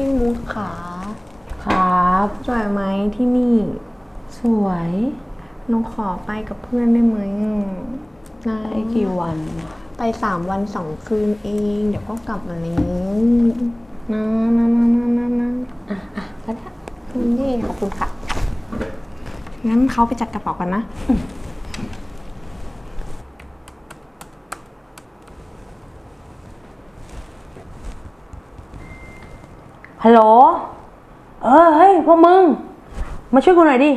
พี่มูดขาครับ สวยไหมที่นี่ สวยน้องขอไปกับเพื่อนได้ไหมอะนะไปกี่วันไปสามวันสองคืนเอง เดี๋ยวก็กลับมาแล้วนะนะนะนะนะนะอะอะก็ได้นี่ขอบคุณค่ะ งั้นเขาไปจัดกระเป๋ากันนะ ฮัลโหล เออเฮ้ยพวกมึง มาช่วยกูหน่อยดิ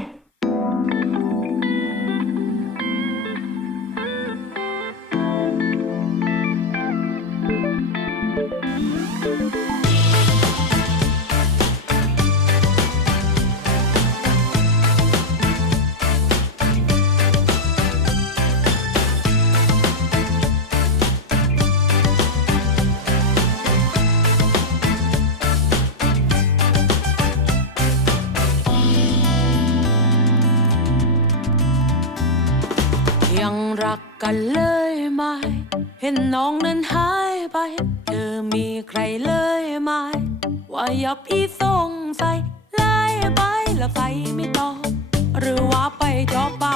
ยังรักกันเลยไหม เห็นน้องนั้นหายไป เธอมีใครเลยไหม ว่าอย่าพี่สงสัยไล่ไปแล้วไฟไม่ตอบหรือว่าไปจอบเปล่า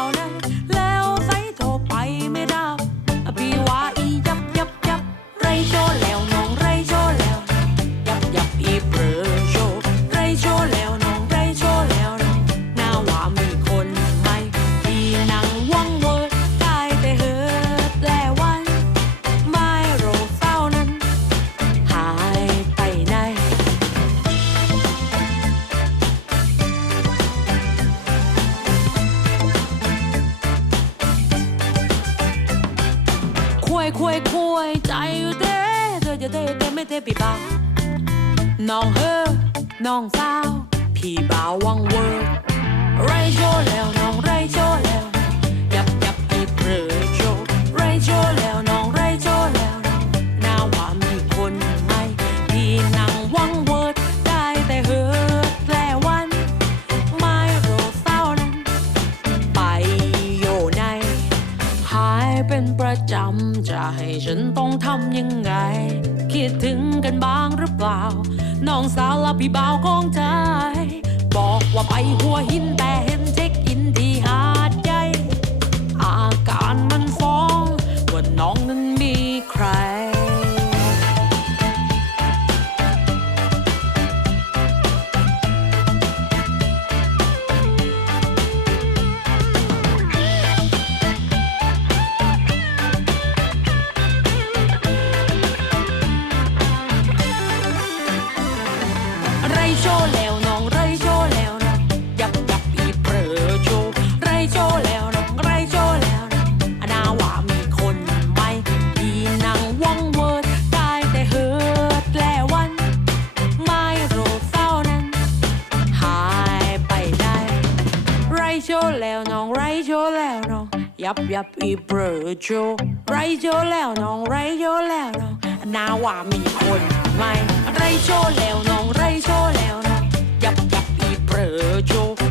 คุยคุยใจอยู่เด้เธอจะเด้เต่ไม่เด้พี่บ่าวน้องเฮอน้องสาว พี่บ่าววังเวอร์ไรโชว์แล้วน้องไรโชว์แล้ว เป็นประจำ จะให้ฉันต้องทำยังไง คิดถึงกันบ้างหรือเปล่า น้องสาวและพี่บ่าวของใจ บอกว่าไปหัวหินแต่ โชว์แล้วน้องไรโชว์แล้วน้องยับยับอีเปรอโชว์ไรโชว์แล้วน้องไรโชว์แล้วน้องอนาว่ามีคนใหม่ที่นั่งว่องเวิร์ดได้แต่เฮิดและวันไม่รู้เศร้านั้นหายไปไหนไรโชว์แล้วน้องไรโชว์แล้วน้องยับยับอีเปรอโชว์ไรโชว์แล้วน้องไรโชว์แล้วน้องนาว่ามีคนใหม่ ไรโชว์แล้วน้องไรโชว์แล้วน้องยับยับอีเปรอโชว์